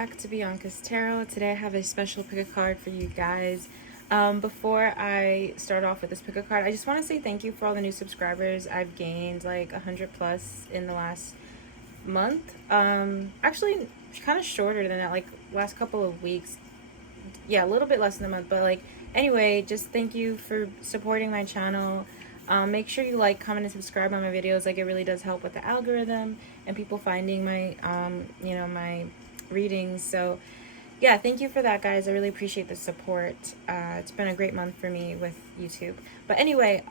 back to Bianca's Tarot. Today I have a special pick a card for you guys. Before I start off with this pick a card, I just want to say thank you for all the new subscribers. I've gained like 100 plus in the last month. Actually kind of shorter than that, like last couple of weeks. Yeah, a little bit less than a month, but like anyway, just thank you for supporting my channel. Make sure you like, comment, and subscribe on my videos. Like, it really does help with the algorithm and people finding my my readings. So yeah, thank you for that, guys. I really appreciate the support. It's been a great month for me with YouTube. But anyway,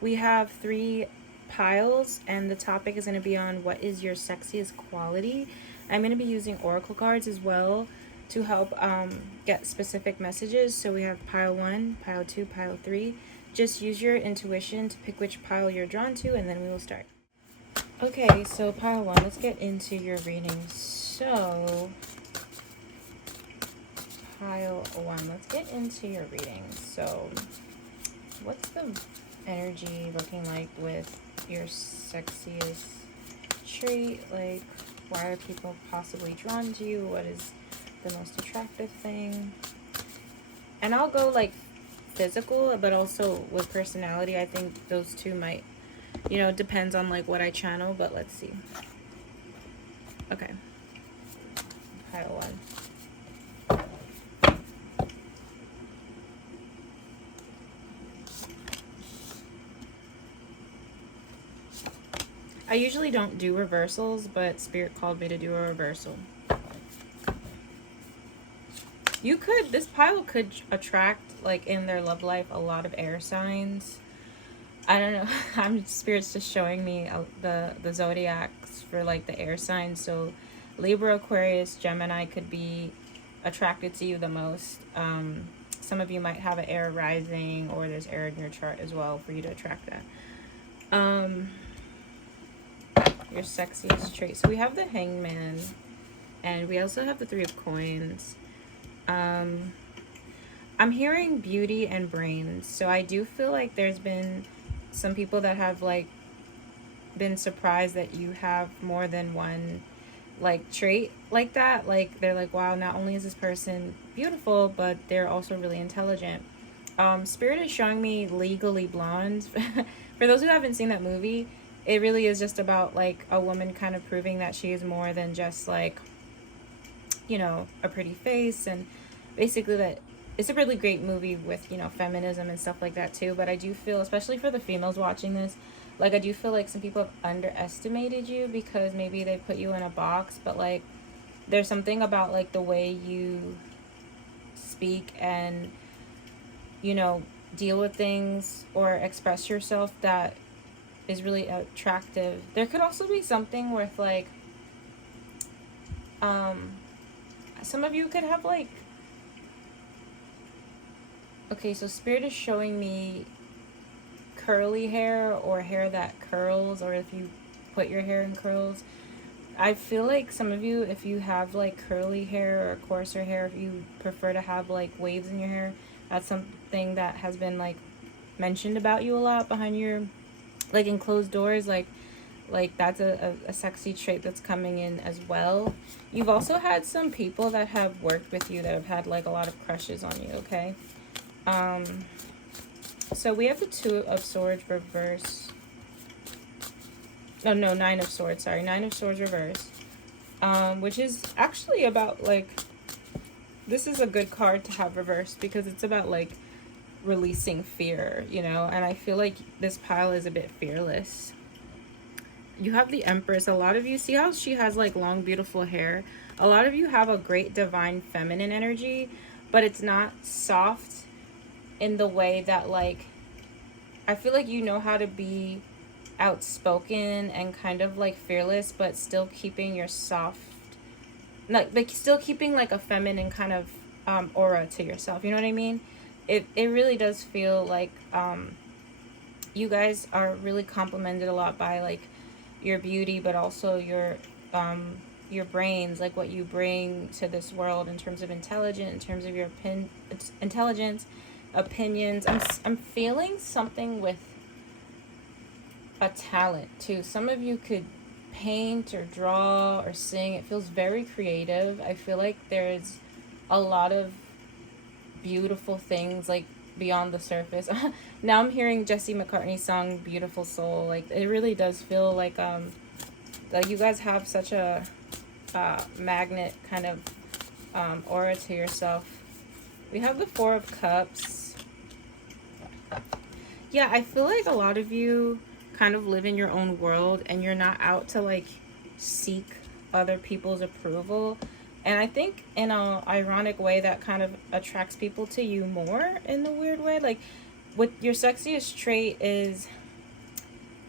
we have 3 piles, and the topic is going to be on what is your sexiest quality. I'm going to be using oracle cards as well to help get specific messages. So we have pile 1, pile 2, pile 3. Just use your intuition to pick which pile you're drawn to, and then we will start. Okay, so pile 1, let's get into your reading. So pile 1, let's get into your reading. So what's the energy looking like with your sexiest trait? Like, why are people possibly drawn to you? What is the most attractive thing? And I'll go like physical, but also with personality. I think those two might, depends on like what I channel, but let's see. Okay, pile 1. I usually don't do reversals, but Spirit called me to do a reversal. This pile could attract, like in their love life, a lot of air signs. I don't know. Spirit's just showing me the zodiacs for like the air signs. So Libra, Aquarius, Gemini could be attracted to you the most. Some of you might have an air rising, or there's air in your chart as well for you to attract that. Your sexiest trait. So we have the Hangman, and we also have the 3 of Coins. I'm hearing beauty and brains. So I do feel like there's been some people that have like been surprised that you have more than one like trait like that. Like, they're like, wow, not only is this person beautiful, but they're also really intelligent. Spirit is showing me Legally Blonde. For those who haven't seen that movie, it really is just about like a woman kind of proving that she is more than just like, a pretty face, and basically that it's a really great movie with, feminism and stuff like that too. But I do feel, especially for the females watching this, like I do feel like some people have underestimated you because maybe they put you in a box, but like there's something about like the way you speak and, deal with things or express yourself that is really attractive. There could also be something with like some of you could have like, okay, so Spirit is showing me curly hair or hair that curls, or if you put your hair in curls. I feel like some of you, if you have like curly hair or coarser hair, if you prefer to have like waves in your hair, that's something that has been like mentioned about you a lot behind your, like in closed doors. Like that's a sexy trait that's coming in as well. You've also had some people that have worked with you that have had like a lot of crushes on you, okay? So we have the 2 of Swords reverse. No, 9 of Swords, sorry. 9 of Swords reverse. Which is actually about like, this is a good card to have reversed because it's about like releasing fear, and I feel like this pile is a bit fearless. You have the Empress. A lot of you, see how she has like long beautiful hair? A lot of you have a great divine feminine energy, but it's not soft in the way that like, I feel like you know how to be outspoken and kind of like fearless, but still keeping your soft, like still keeping like a feminine kind of aura to yourself, you know what I mean? It really does feel like you guys are really complimented a lot by like your beauty, but also your brains, like what you bring to this world in terms of intelligence, in terms of your intelligence, opinions. I'm feeling something with a talent too. Some of you could paint or draw or sing. It feels very creative. I feel like there's a lot of beautiful things like beyond the surface. Now I'm hearing Jesse McCartney's song Beautiful Soul. Like it really does feel like you guys have such a magnet kind of aura to yourself. We have the Four of Cups. Yeah, I feel like a lot of you kind of live in your own world and you're not out to like seek other people's approval. And I think in a ironic way that kind of attracts people to you more in the weird way. Like with your sexiest trait is,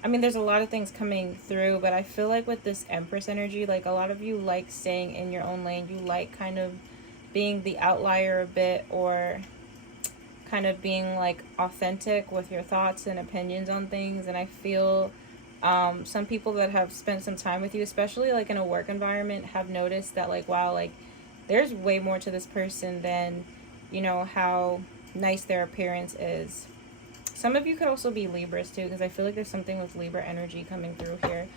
I mean, there's a lot of things coming through, but I feel like with this Empress energy, like a lot of you like staying in your own lane. You like kind of being the outlier a bit, or kind of being like authentic with your thoughts and opinions on things. And I feel some people that have spent some time with you, especially like in a work environment, have noticed that like, wow, like there's way more to this person than, you know, how nice their appearance is. Some of you could also be Libras too, because I feel like there's something with Libra energy coming through here.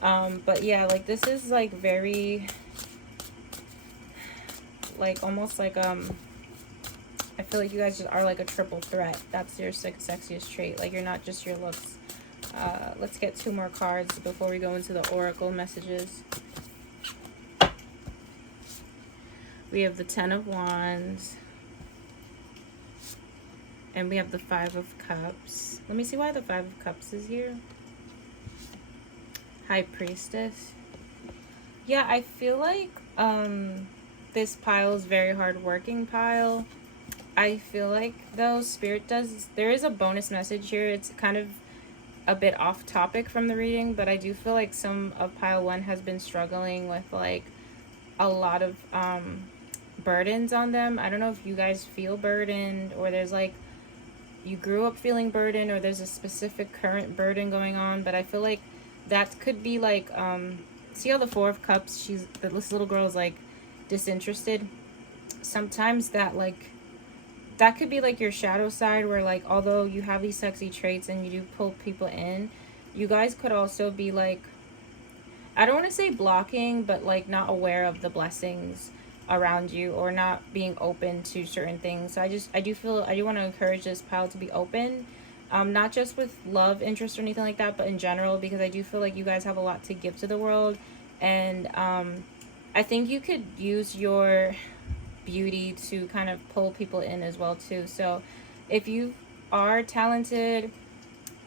But yeah, like this is like very, like almost like, I feel like you guys just are like a triple threat. That's your sexiest trait. Like you're not just your looks. Let's get 2 more cards before we go into the oracle messages. We have the 10 of Wands. And we have the 5 of Cups. Let me see why the 5 of Cups is here. High Priestess. Yeah, I feel like this pile is very hardworking pile. I feel like though Spirit does, there is a bonus message here. It's kind of a bit off topic from the reading, but I do feel like some of pile 1 has been struggling with like a lot of burdens on them. I don't know if you guys feel burdened, or there's like you grew up feeling burdened, or there's a specific current burden going on. But I feel like that could be like see how the 4 of Cups, this little girl is like disinterested. Sometimes that like that could be like your shadow side, where like although you have these sexy traits and you do pull people in, you guys could also be like, I don't want to say blocking, but like not aware of the blessings around you, or not being open to certain things. So I do want to encourage this pile to be open, not just with love interest or anything like that, but in general, because I do feel like you guys have a lot to give to the world. And I think you could use your beauty to kind of pull people in as well too. So if you are talented,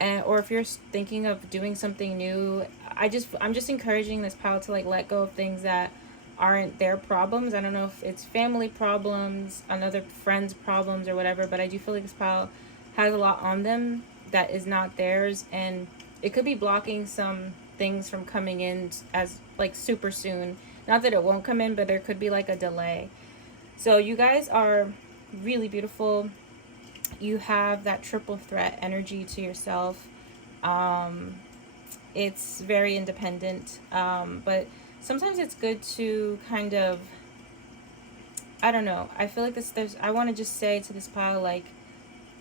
or if you're thinking of doing something new, I'm just encouraging this pile to like let go of things that aren't their problems. I don't know if it's family problems, another friend's problems, or whatever, but I do feel like this pile has a lot on them that is not theirs, and it could be blocking some things from coming in as like super soon. Not that it won't come in, but there could be like a delay. So you guys are really beautiful. You have that triple threat energy to yourself. It's very independent, but sometimes it's good to kind of, I don't know, I feel like I want to just say to this pile, like,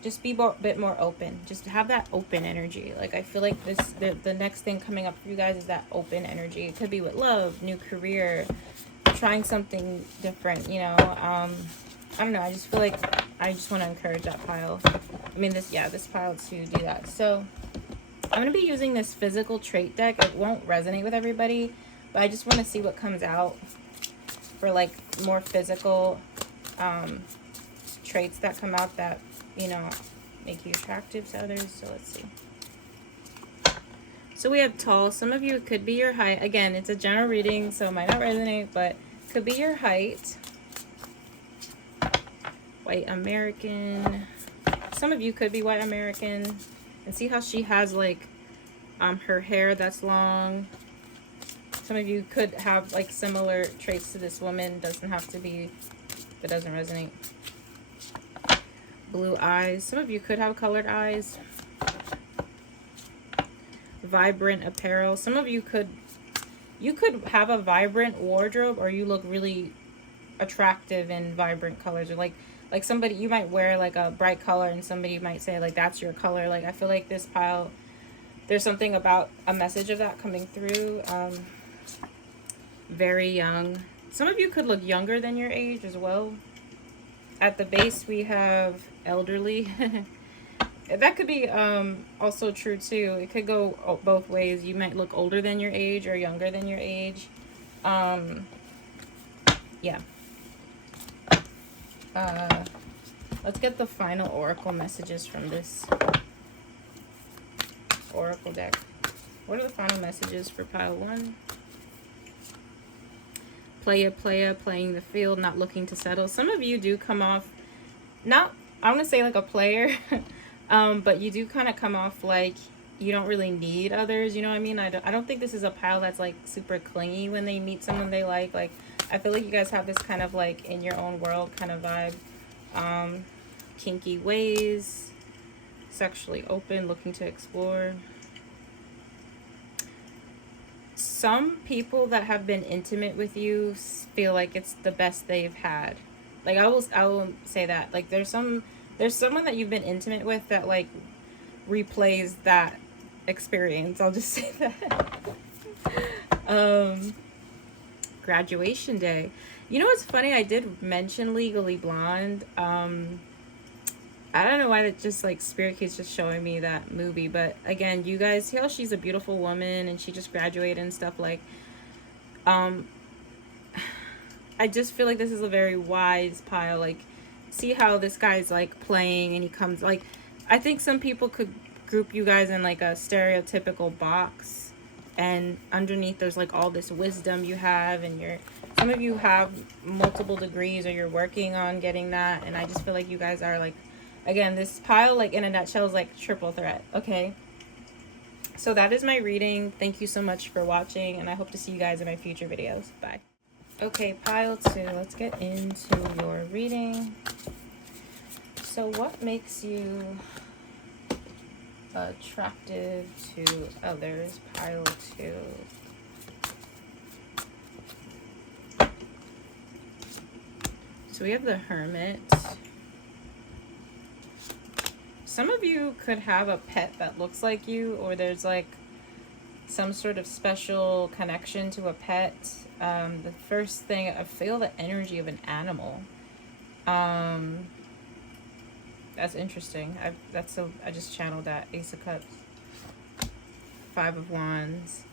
just be a bit more open. Just have that open energy. Like, I feel like the next thing coming up for you guys is that open energy. It could be with love, new career, trying something different, you know. I don't know, I just feel like I just want to encourage that pile. I mean, this pile to do that. So I'm going to be using this physical trait deck. It won't resonate with everybody, but I just want to see what comes out for like more physical traits that come out that, you know, make you attractive to others. So let's see. So we have tall. Some of you, it could be your height. Again, it's a general reading, so it might not resonate, but it could be your height. White American. Some of you could be white American. And see how she has like her hair that's long. Some of you could have like similar traits to this woman. Doesn't have to be, if it doesn't resonate. Blue eyes. Some of you could have colored eyes. Vibrant apparel. Some of you could have a vibrant wardrobe, or you look really attractive in vibrant colors, or like somebody, you might wear like a bright color and somebody might say like that's your color. Like I feel like this pile there's something about a message of that coming through. Very young. Some of you could look younger than your age as well. At the base, we have elderly. That could be also true too. It could go both ways. You might look older than your age or younger than your age. Yeah. Let's get the final oracle messages from this oracle deck. What are the final messages for pile 1? Playa, playing the field, not looking to settle. Some of you do come off, not, I want to say like a player, but you do kind of come off like you don't really need others, you know what I mean? I don't think this is a pile that's like super clingy when they meet someone they like. Like, I feel like you guys have this kind of like in your own world kind of vibe. Kinky ways, sexually open, looking to explore. Some people that have been intimate with you feel like it's the best they've had. Like, I will say that. Like, there's someone that you've been intimate with that like replays that experience. I'll just say that. Graduation day. You know what's funny? I did mention Legally Blonde. I don't know why that just like Spirit keeps just showing me that movie, but again, you guys see how she's a beautiful woman and she just graduated and stuff. Like, I just feel like this is a very wise pile. Like, see how this guy's like playing and he comes like, I think some people could group you guys in like a stereotypical box, and underneath there's like all this wisdom you have, and some of you have multiple degrees or you're working on getting that, and I just feel like you guys are like, again, this pile, like in a nutshell, is like triple threat. Okay, so that is my reading. Thank you so much for watching, and I hope to see you guys in my future videos. Bye. Okay, pile 2, let's get into your reading. So what makes you attractive to others? Pile 2. So we have the Hermit. Some of you could have a pet that looks like you, or there's like some sort of special connection to a pet. The first thing, I feel the energy of an animal. That's interesting. I just channeled that. Ace of Cups, 5 of Wands.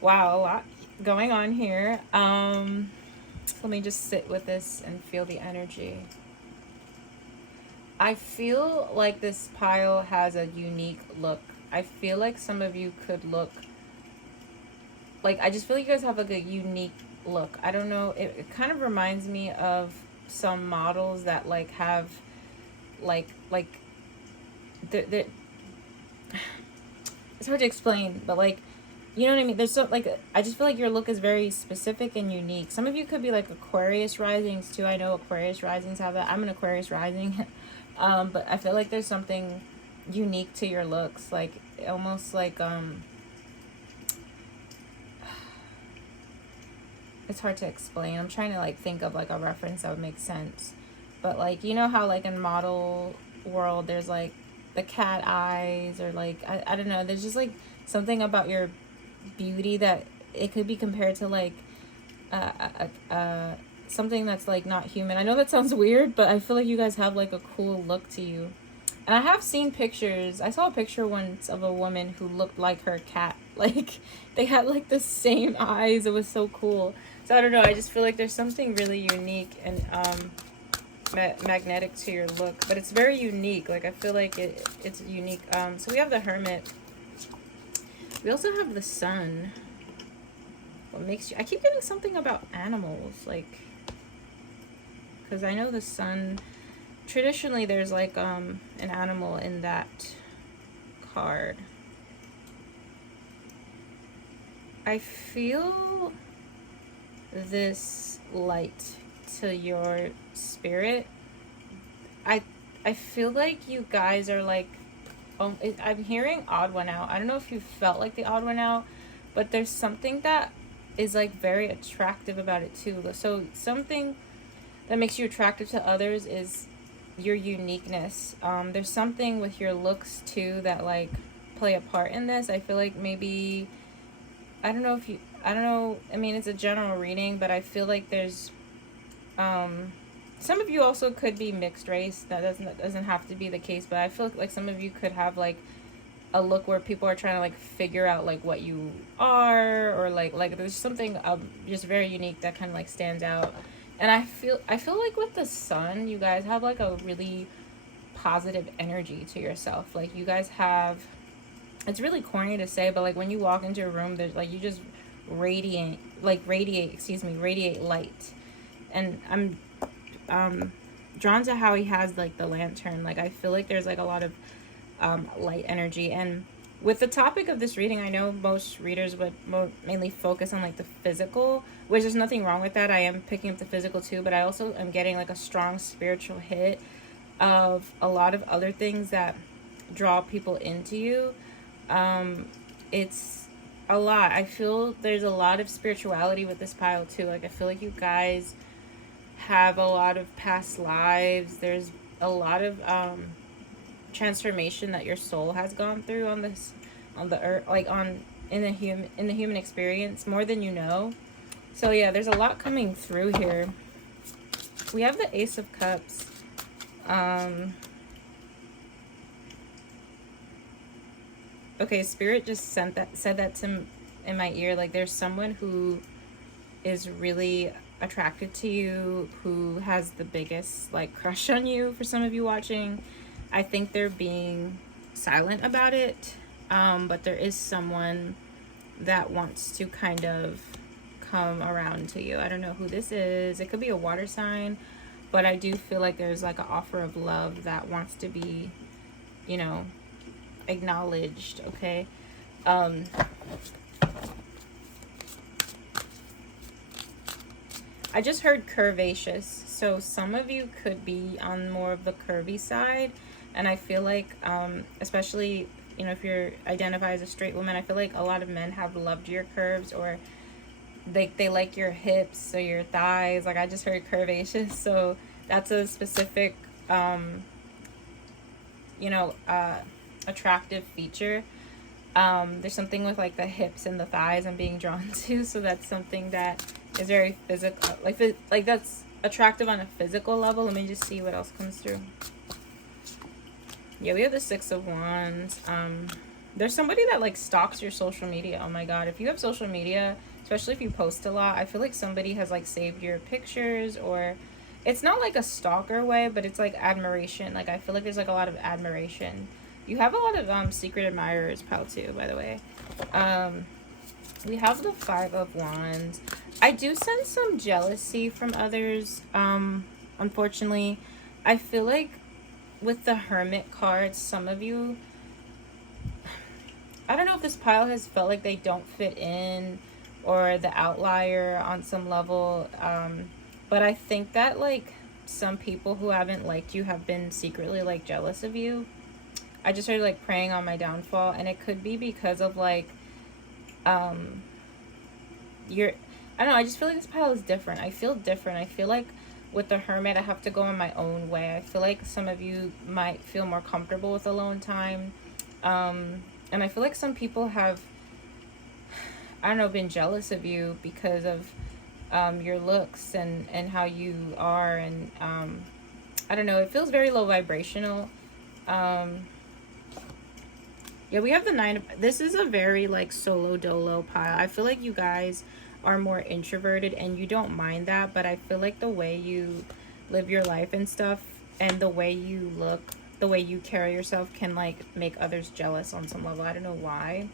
Wow, a lot going on here. Let me just sit with this and feel the energy. I feel like this pile has a unique look. I feel like some of you could look like, I just feel like you guys have like a unique look. I don't know, it kind of reminds me of some models that like have like it's hard to explain, but like, you know what I mean? There's so like, I just feel like your look is very specific and unique. Some of you could be like Aquarius risings too. I know Aquarius risings have that. I'm an Aquarius rising. But I feel like there's something unique to your looks, like almost like it's hard to explain. I'm trying to like think of like a reference that would make sense. But like, you know how like in model world there's like the cat eyes, or like I don't know, there's just like something about your beauty that it could be compared to like something that's like not human. I know that sounds weird, but I feel like you guys have like a cool look to you. And I have seen pictures. I saw a picture once of a woman who looked like her cat. Like, they had like the same eyes. It was so cool. So I don't know, I just feel like there's something really unique and magnetic to your look, but it's very unique. Like, I feel like it's unique. So we have the Hermit. We also have the Sun. What makes you, I keep getting something about animals, like, because I know the Sun, traditionally there's like an animal in that card. I feel this light to your spirit. I feel like you guys are like, I'm hearing odd one out. I don't know if you felt like the odd one out, but there's something that is like very attractive about it too. So something that makes you attractive to others is your uniqueness. There's something with your looks too that like play a part in this. I feel like maybe, I don't know if you, I don't know, I mean, it's a general reading, but I feel like there's, some of you also could be mixed race. That doesn't have to be the case, but I feel like some of you could have like a look where people are trying to like figure out like what you are, or like there's something just very unique that kind of like stands out. And I feel like with the sun, you guys have like a really positive energy to yourself. Like you guys have, it's really corny to say, but like when you walk into a room, there's like, you just radiate light. And I'm drawn to how he has like the lantern. Like I feel like there's like a lot of light energy. And with the topic of this reading, I know most readers would mainly focus on like the physical, which there's nothing wrong with that. I am picking up the physical too, but I also am getting like a strong spiritual hit of a lot of other things that draw people into you. It's a lot. I feel there's a lot of spirituality with this pile too. Like I feel like you guys have a lot of past lives. There's a lot of transformation that your soul has gone through on the earth, like in the human experience, more than you know. So yeah, there's a lot coming through here. We have the Ace of Cups. Okay, Spirit just said that in my ear. Like there's someone who is really attracted to you, who has the biggest like crush on you. For some of you watching, I think they're being silent about it, but there is someone that wants to kind of come around to you. I don't know who this is. It could be a water sign, but I do feel like there's like an offer of love that wants to be, you know, acknowledged. Okay. I just heard curvaceous, so some of you could be on more of the curvy side. And I feel like especially, you know, if you're identify as a straight woman, I feel like a lot of men have loved your curves, or they like your hips or your thighs. Like I just heard curvaceous, so that's a specific you know, attractive feature. There's something with like the hips and the thighs I'm being drawn to, so that's something that is very physical, like that's attractive on a physical level. Let me just see what else comes through. Yeah, we have the Six of Wands. There's somebody that like stalks your social media. Oh my god, if you have social media, especially if you post a lot, I feel like somebody has like saved your pictures, or it's not like a stalker way, but it's like admiration. Like I feel like there's like a lot of admiration. You have a lot of secret admirers, pal, too, by the way. We have the Five of Wands. I do sense some jealousy from others. Unfortunately, I feel like with the Hermit cards, some of you, I don't know if this pile has felt like they don't fit in, or the outlier on some level. But I think that like some people who haven't liked you have been secretly like jealous of you. I just started like praying on my downfall, and it could be because of like you're, I don't know, I just feel like this pile is different. I feel different. I feel like with the Hermit, I have to go in my own way. I feel like some of you might feel more comfortable with alone time. And I feel like some people have, I don't know, been jealous of you because of your looks and how you are. And I don't know, it feels very low vibrational. Yeah, we have the Nine of... This is a very, like, solo dolo pile. I feel like you guys are more introverted, and you don't mind that, but I feel like the way you live your life and stuff, and the way you look, the way you carry yourself can, like, make others jealous on some level. I don't know why.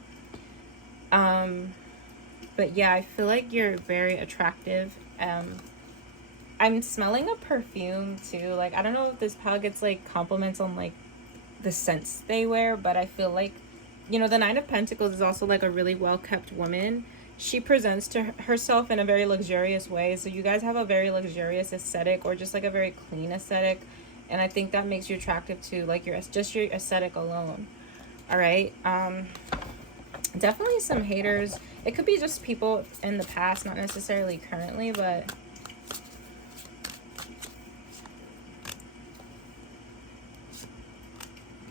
But, yeah, I feel like you're very attractive. I'm smelling a perfume, too. Like, I don't know if this pile gets, like, compliments on, like, the scents they wear, but I feel like, you know, the Nine of Pentacles is also like a really well-kept woman. She presents to herself in a very luxurious way, so you guys have a very luxurious aesthetic, or just like a very clean aesthetic, and I think that makes you attractive to like your aesthetic alone. All right, definitely some haters. It could be just people in the past, not necessarily currently, but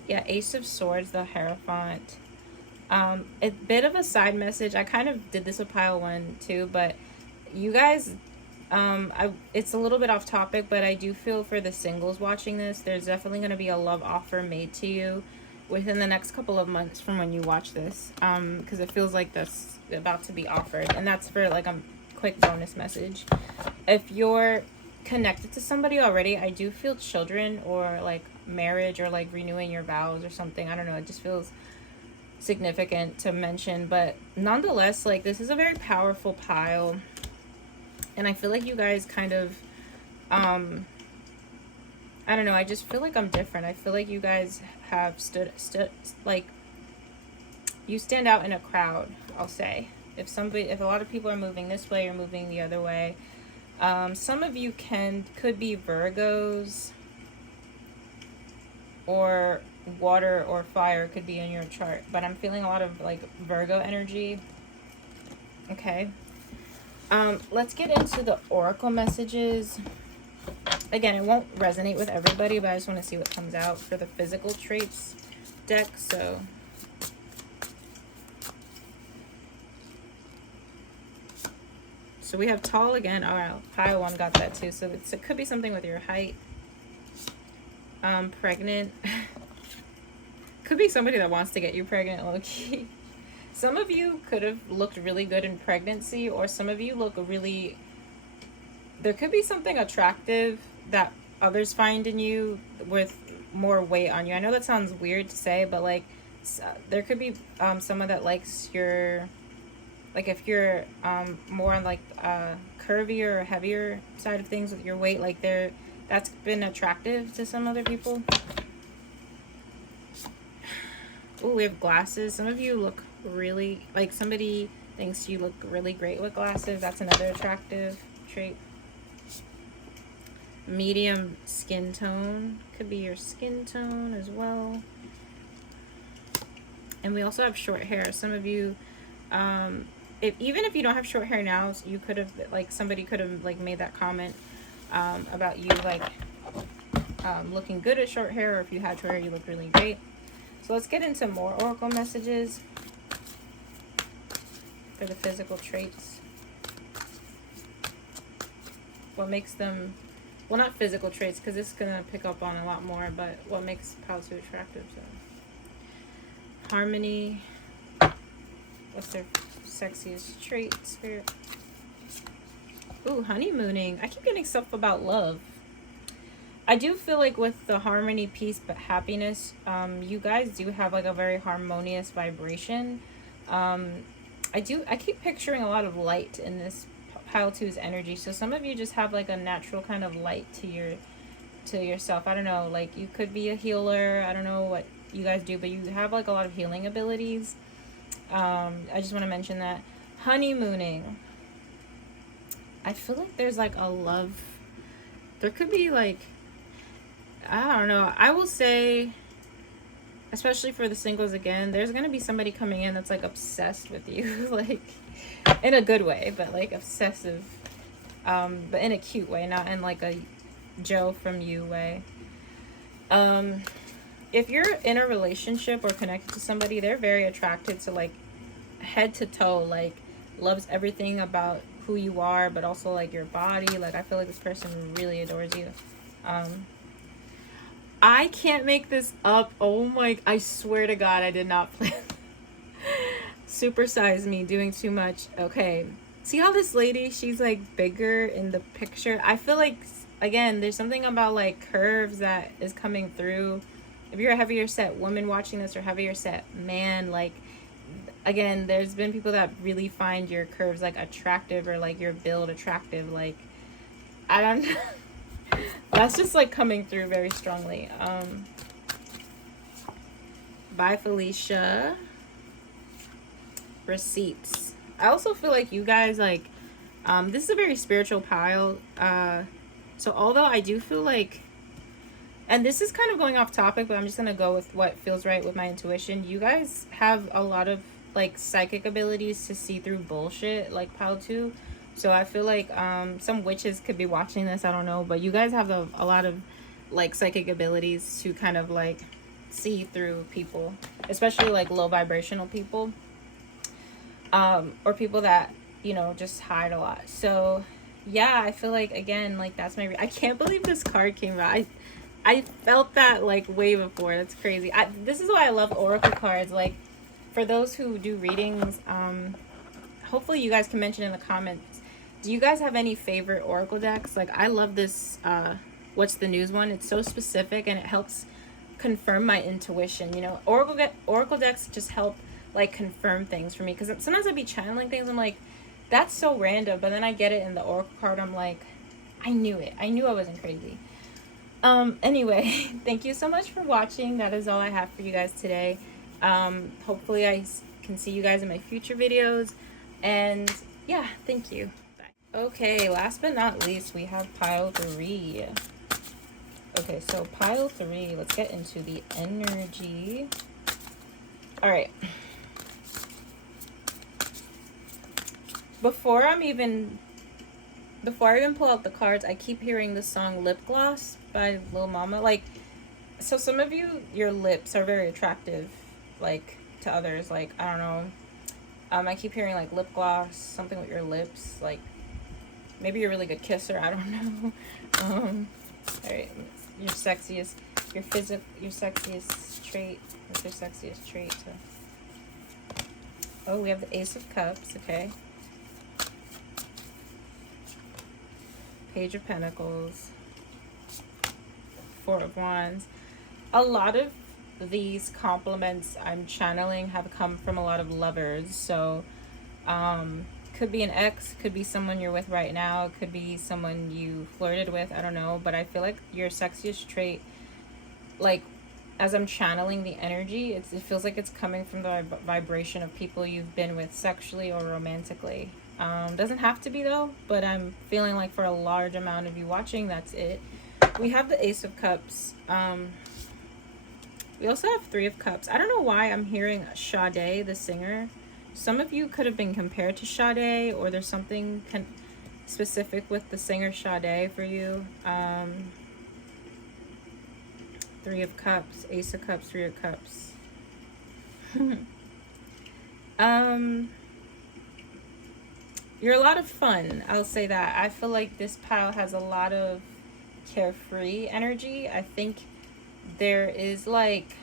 yeah, Ace of Swords, the Hierophant. A bit of a side message. I kind of did this with pile 1 too, but you guys, it's a little bit off topic, but I do feel for the singles watching this, there's definitely going to be a love offer made to you within the next couple of months from when you watch this, because it feels like that's about to be offered, and that's for like a quick bonus message. If you're connected to somebody already, I do feel children or like marriage or like renewing your vows or something. I don't know, it just feels significant to mention, but nonetheless, like, this is a very powerful pile, and I feel like you guys kind of I don't know, I just feel like I'm different. I feel like you guys have stood like, you stand out in a crowd, I'll say. If a lot of people are moving this way or moving the other way, some of you could be Virgos, or water or fire could be in your chart, but I'm feeling a lot of like Virgo energy. Okay, let's get into the oracle messages. Again, it won't resonate with everybody, but I just want to see what comes out for the physical traits deck. So we have tall again. Oh, wow, pile 1 got that too. So it could be something with your height. Pregnant. Could be somebody that wants to get you pregnant, low-key. Some of you could have looked really good in pregnancy, or some of you look really... There could be something attractive that others find in you with more weight on you. I know that sounds weird to say, but like, there could be someone that likes your... Like, if you're more on like curvier or heavier side of things with your weight, like that's been attractive to some other people. Oh, we have glasses. Some of you look really, like, somebody thinks you look really great with glasses. That's another attractive trait. Medium skin tone. Could be your skin tone as well. And we also have short hair. Some of you, even if you don't have short hair now, you could have, like, somebody could have, like, made that comment about you, like, looking good at short hair, or if you had short hair, you look really great. So let's get into more oracle messages for the physical traits. What makes them, well, not physical traits, because this is going to pick up on a lot more, but what makes pile 2 attractive? So, harmony. What's their sexiest trait? Spirit. Ooh, honeymooning. I keep getting stuff about love. I do feel like with the harmony, peace, but happiness, you guys do have like a very harmonious vibration. I keep picturing a lot of light in this pile 2's energy. So some of you just have like a natural kind of light to yourself. I don't know, like, you could be a healer. I don't know what you guys do, but you have like a lot of healing abilities. I just want to mention that. Honeymooning. I feel like there's like a love. There could be like, I don't know. I will say, especially for the singles again, there's going to be somebody coming in that's like obsessed with you. Like, in a good way, but like obsessive. But in a cute way, not in like a Joe from you way. If you're in a relationship or connected to somebody, they're very attracted to, like, head to toe, like, loves everything about who you are, but also like your body. Like, I feel like this person really adores you. I can't make this up. Oh my, I swear to God, I did not plan. Supersize me doing too much. Okay, see how this lady, she's like bigger in the picture. I feel like, again, there's something about like curves that is coming through. If you're a heavier set woman watching this, or heavier set man, like, again, there's been people that really find your curves like attractive, or like your build attractive. Like, I don't know. That's just like coming through very strongly. Bye, Felicia. Receipts. I also feel like you guys, like, this is a very spiritual pile. So although I do feel like, and this is kind of going off topic, but I'm just gonna go with what feels right with my intuition. You guys have a lot of like psychic abilities to see through bullshit, like pile 2. So I feel like some witches could be watching this, I don't know, but you guys have a lot of like psychic abilities to kind of like see through people. especially like low vibrational people, or people that, you know, just hide a lot. So yeah, I feel like, again, like that's my I can't believe this card came out. I felt that like way before. That's crazy. This is why I love oracle cards. Like, for those who do readings, hopefully you guys can mention in the comments, do you guys have any favorite oracle decks? Like, I love this What's the News one. It's so specific and it helps confirm my intuition. You know, oracle decks just help like confirm things for me, because sometimes I'd be channeling things, I'm like, that's so random, but then I get it in the oracle card, I'm like, I knew it. I knew I wasn't crazy. Anyway, thank you so much for watching. That is all I have for you guys today. Hopefully I can see you guys in my future videos, and yeah, thank you. Bye. Okay, last but not least, we have pile 3. Okay, so pile 3, let's get into the energy. All right. Before I even pull out the cards, I keep hearing the song Lip Gloss by Lil Mama. Like, so some of you, your lips are very attractive, like, to others. Like, I don't know. I keep hearing, like, lip gloss, something with your lips. Like, maybe you're a really good kisser. I don't know. All right. Your sexiest trait. What's your sexiest trait? Oh, we have the Ace of Cups. Okay. Page of Pentacles, 4 of Wands. A lot of these compliments I'm channeling have come from a lot of lovers. So could be an ex, could be someone you're with right now, it could be someone you flirted with, I don't know. But I feel like your sexiest trait, like, as I'm channeling the energy, it feels like it's coming from the vibration of people you've been with sexually or romantically. Doesn't have to be though, but I'm feeling like for a large amount of you watching, that's it. We have the Ace of Cups. We also have 3 of Cups. I don't know why I'm hearing Sade, the singer. Some of you could have been compared to Sade, or there's something specific with the singer Sade for you. 3 of Cups, Ace of Cups, 3 of Cups. You're a lot of fun, I'll say that. I feel like this pile has a lot of carefree energy. I think there is, like,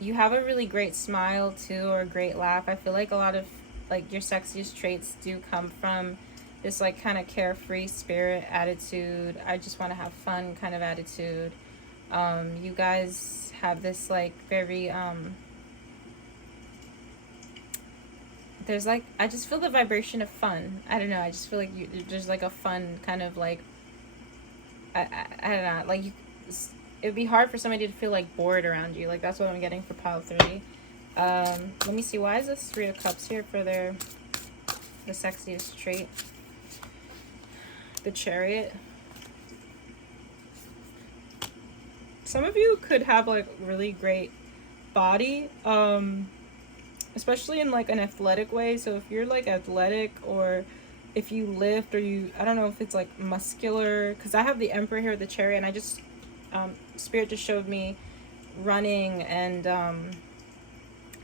you have a really great smile too, or a great laugh. I feel like a lot of, like, your sexiest traits do come from this, like, kind of carefree spirit, attitude, I just want to have fun kind of attitude. You guys have this, like, very there's, like, I just feel the vibration of fun. I don't know, I just feel like there's, like, a fun kind of, like, I don't know, like, it would be hard for somebody to feel, like, bored around you. Like, that's what I'm getting for pile 3. Let me see, why is this 3 of Cups here for the sexiest trait? The Chariot. Some of you could have, like, really great body, especially in, like, an athletic way. So if you're, like, athletic, or if you lift, or I don't know if it's, like, muscular, because I have the Emperor here with the Chariot, and I just, Spirit just showed me running and,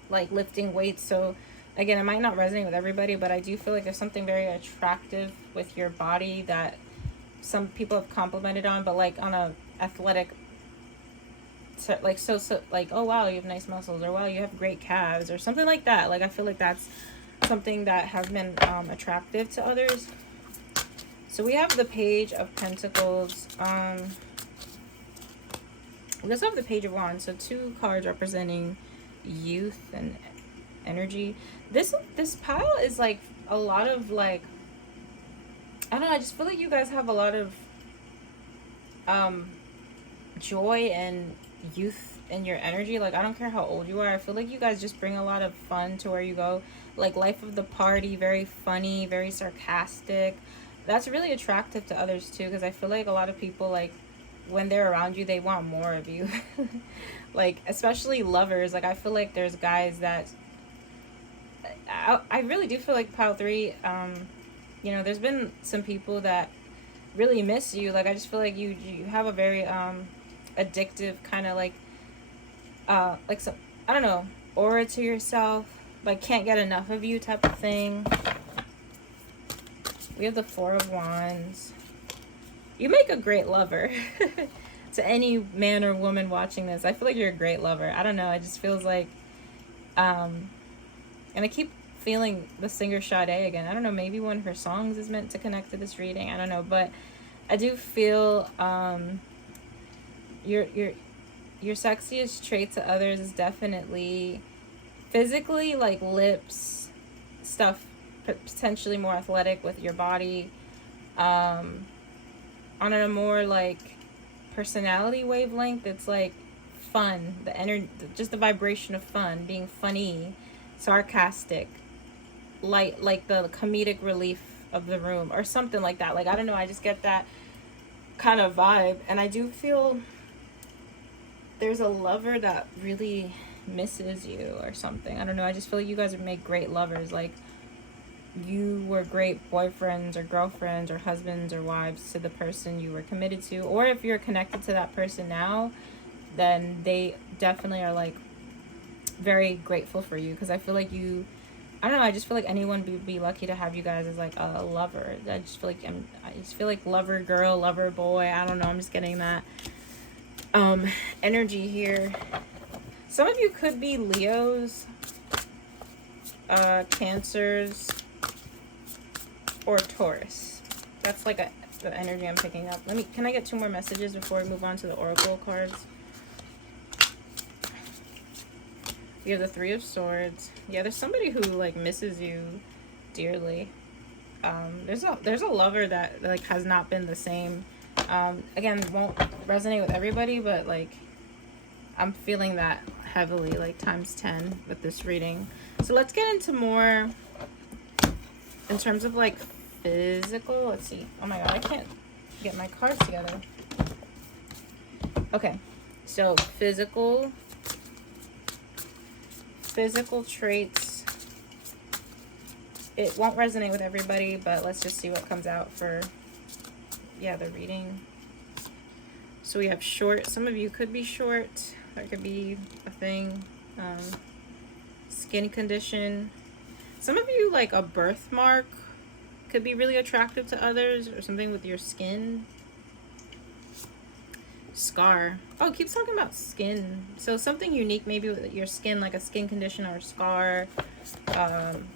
like, lifting weights. So again, it might not resonate with everybody, but I do feel like there's something very attractive with your body that some people have complimented on, but, like, on a athletic, like, so like, oh wow, you have nice muscles, or wow, you have great calves, or something like that. Like, I feel like that's something that has been attractive to others. So we have the Page of Pentacles. We also have the Page of Wands. So 2 cards representing youth and energy. This pile is, like, a lot of, like, I don't know, I just feel like you guys have a lot of joy and youth in your energy. Like, I don't care how old you are, I feel like you guys just bring a lot of fun to where you go. Like, life of the party, very funny, very sarcastic. That's really attractive to others too, because I feel like a lot of people, like, when they're around you, they want more of you. Like, especially lovers. Like, I feel like there's guys that I really do feel like pile 3, you know, there's been some people that really miss you. Like, I just feel like you have a very addictive kind of, like, like some, I don't know, aura to yourself, like can't get enough of you type of thing. We have the Four of Wands. You make a great lover. To any man or woman watching this, I feel like you're a great lover. I don't know, it just feels like, and I keep feeling the singer Sade again. I don't know, maybe one of her songs is meant to connect to this reading. I don't know, but I do feel your sexiest trait to others is definitely physically, like lips, stuff, potentially more athletic with your body, on a more like personality wavelength. It's like fun, the energy, just the vibration of fun, being funny, sarcastic, light, like the comedic relief of the room or something like that. Like, I don't know, I just get that kind of vibe. And I do feel there's a lover that really misses you or something. I don't know, I just feel like you guys would make great lovers. Like, you were great boyfriends or girlfriends or husbands or wives to the person you were committed to. Or if you're connected to that person now, then they definitely are like very grateful for you, because I feel like you, I don't know, I just feel like anyone would be lucky to have you guys as like a lover. I just feel like lover girl, lover boy, I don't know, I'm just getting that energy here. Some of you could be Leos, Cancers, or Taurus. That's like the energy I'm picking up. Can I get 2 more messages before we move on to the oracle cards? We have the Three of Swords. Yeah, there's somebody who like misses you dearly. There's a lover that like has not been the same. Again, won't resonate with everybody, but like I'm feeling that heavily, like times 10 with this reading. So let's get into more in terms of like physical. Let's see. Oh my god, I can't get my cards together. Okay, so physical traits. It won't resonate with everybody, but let's just see what comes out for, yeah, the reading. So we have short. Some of you could be short. That could be a thing. Skin condition. Some of you, like a birthmark could be really attractive to others, or something with your skin. Scar. Oh, it keeps talking about skin. So something unique maybe with your skin, like a skin condition or a scar.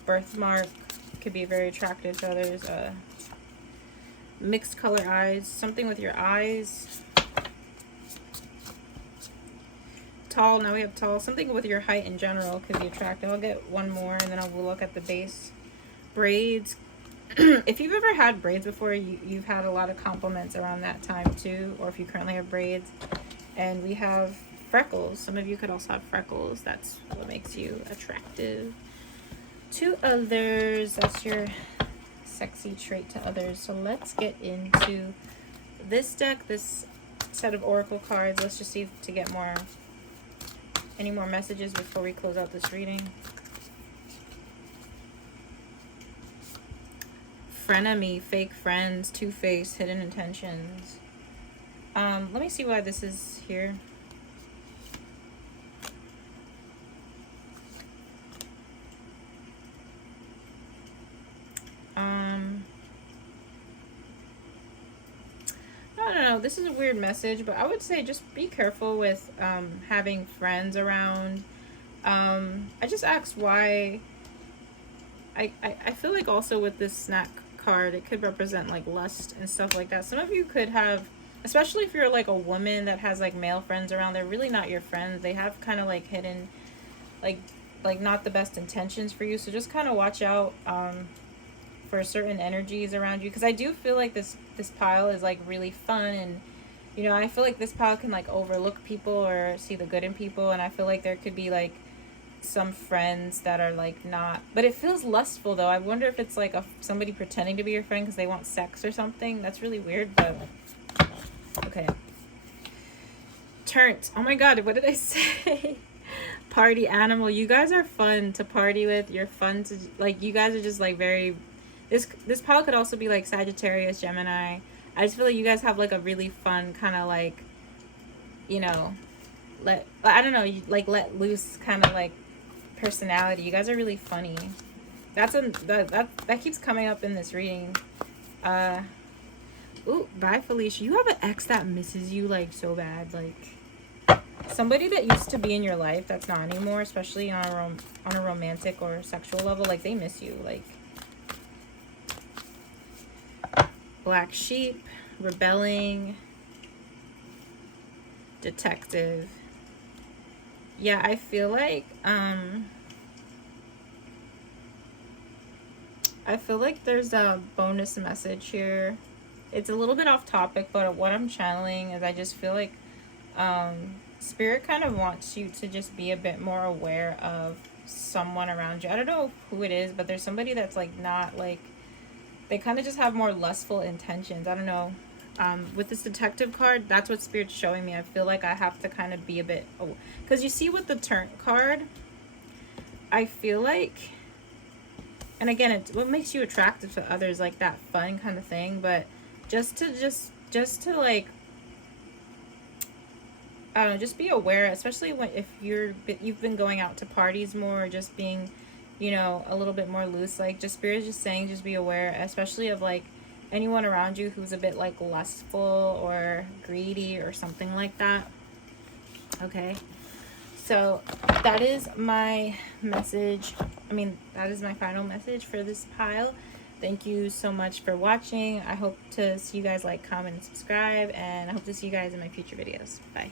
Birthmark could be very attractive to others. Mixed color eyes. Something with your eyes. Tall. Now we have tall. Something with your height in general could be attractive. I'll get one more and then I'll look at the base. Braids. If you've ever had braids before, you've had a lot of compliments around that time too, or if you currently have braids. And we have freckles. Some of you could also have freckles. That's what makes you attractive to others. That's your sexy trait to others. So let's get into this deck, this set of oracle cards. Let's just see to get any more messages before we close out this reading. Frenemy, fake friends, two-face, hidden intentions. Let me see why this is here. I don't know, this is a weird message, but I would say just be careful with having friends around. I just asked why. I feel like also with this snack card, it could represent like lust and stuff like that. Some of you could have, especially if you're like a woman that has like male friends around, they're really not your friends. They have kind of like hidden, like not the best intentions for you. So just kind of watch out for certain energies around you, because I do feel like this pile is like really fun, and you know, I feel like this pile can like overlook people or see the good in people, and I feel like there could be like some friends that are like not, but it feels lustful though. I wonder if it's like somebody pretending to be your friend because they want sex or something. That's really weird, but okay. Turnt. Oh my god, what did I say? Party animal. You guys are fun to party with. You're fun to, like, you guys are just like very, this pile could also be like Sagittarius, Gemini. I just feel like you guys have like a really fun kind of like, you know, I don't know, you like let loose kind of like personality. You guys are really funny. That keeps coming up in this reading. Ooh, bye Felicia. You have an ex that misses you like so bad. Like somebody that used to be in your life that's not anymore, especially on a romantic or sexual level, like they miss you. Like black sheep, rebelling, detective. Yeah, I feel like there's a bonus message here. It's a little bit off topic, but what I'm channeling is I just feel like Spirit kind of wants you to just be a bit more aware of someone around you. I don't know who it is, but there's somebody that's like not like, they kind of just have more lustful intentions. I don't know. With this detective card, that's what Spirit's showing me. I feel like I have to kind of be a bit, because you see with the turn card, I feel like, and again, it's what makes you attractive to others, like that fun kind of thing. But just to like, I don't know, just be aware, especially when if you've been going out to parties more, or just being, you know, a little bit more loose. Like just Spirit is just saying, just be aware, especially of like anyone around you who's a bit like lustful or greedy or something like that. Okay, so that is my message. I mean, that is my final message for this pile. Thank you so much for watching. I hope to see you guys like, comment, and subscribe, and I hope to see you guys in my future videos. Bye.